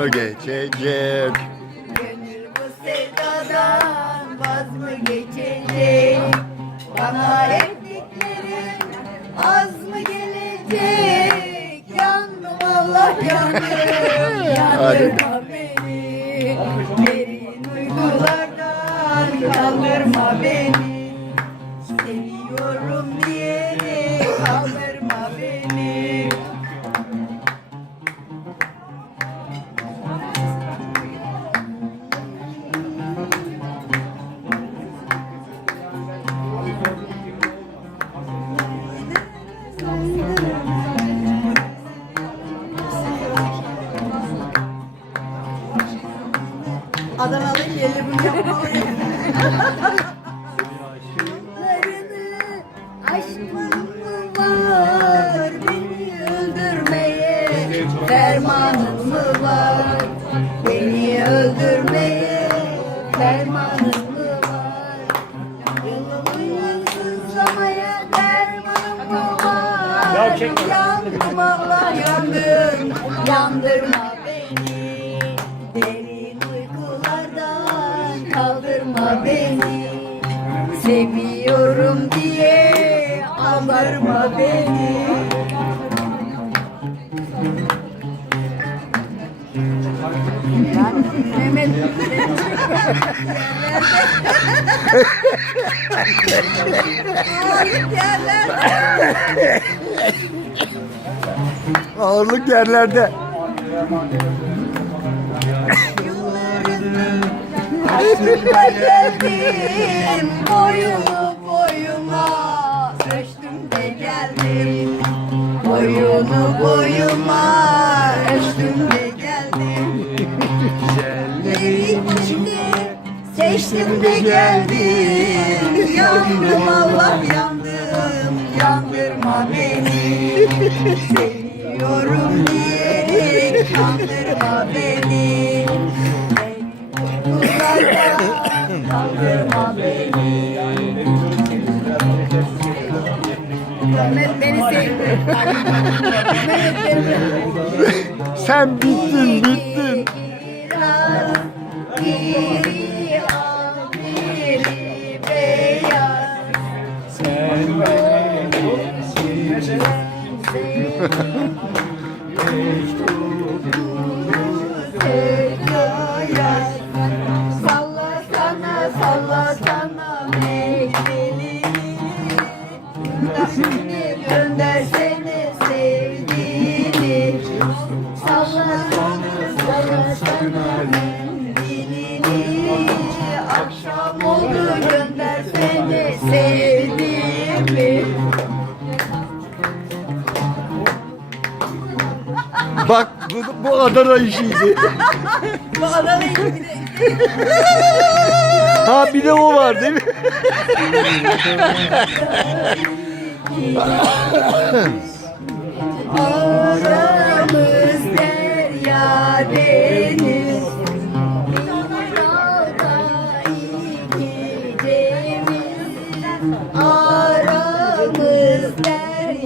mı geçecek? Gönül bu sevdadan vaz mı geçecek? Bana ettiklerin az mı gelecek? Yandım Allah yandım, yandırma beni. Derin uykulardan kaldırma beni. Seviyorum diyerek Adanalı yerli bunu yapmalıyım. Mı var beni öldürmeye? Fermanın mı var beni öldürmeye? Fermanın mı var? Yılımı sızlamaya dermanın mı var? Yandım Allah yandım yandırma beni beni. Seviyorum diye aldırma beni. Mehmet Ağırlık yerlerde Aşkımla geldim boyunu boyuma. Ölçtüm de geldim Boyunu boyuma. Ölçtüm de geldim. Güzelleri içinde Seçtim de geldim. Yandım Allah yandım Yandırma beni. Seviyorum diyerek Kandırma beni Kandırma beni Mehmet beni sevdi. Mehmet beni Sen bittin bittin. Biri al, sevdiğimi Bak bu, bu Adana işiydi. Bu bir de Ha bir de o var değil mi? Aramız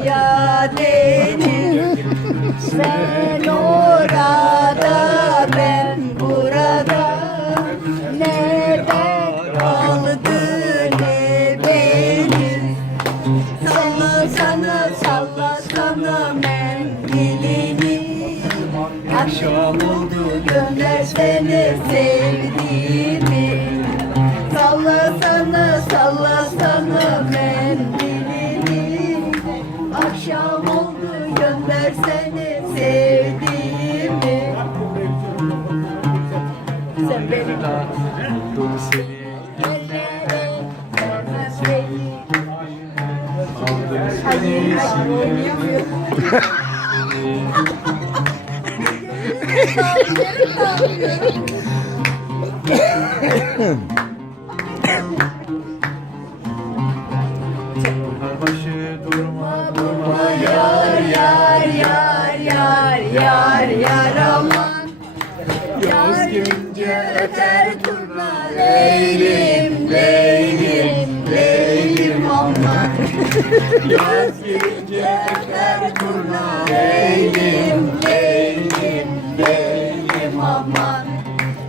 derya deniz Sen orada ben burada Nereden kaldı ne benim Salla sana salla sana mendilini Akşam oldu göndersene sevdiğimi Başı durma Yar, yar, yar, yar, yar, yar aman Yar gelince öter turna Leylim, leylim, leylim Yaz gelince öper turna elim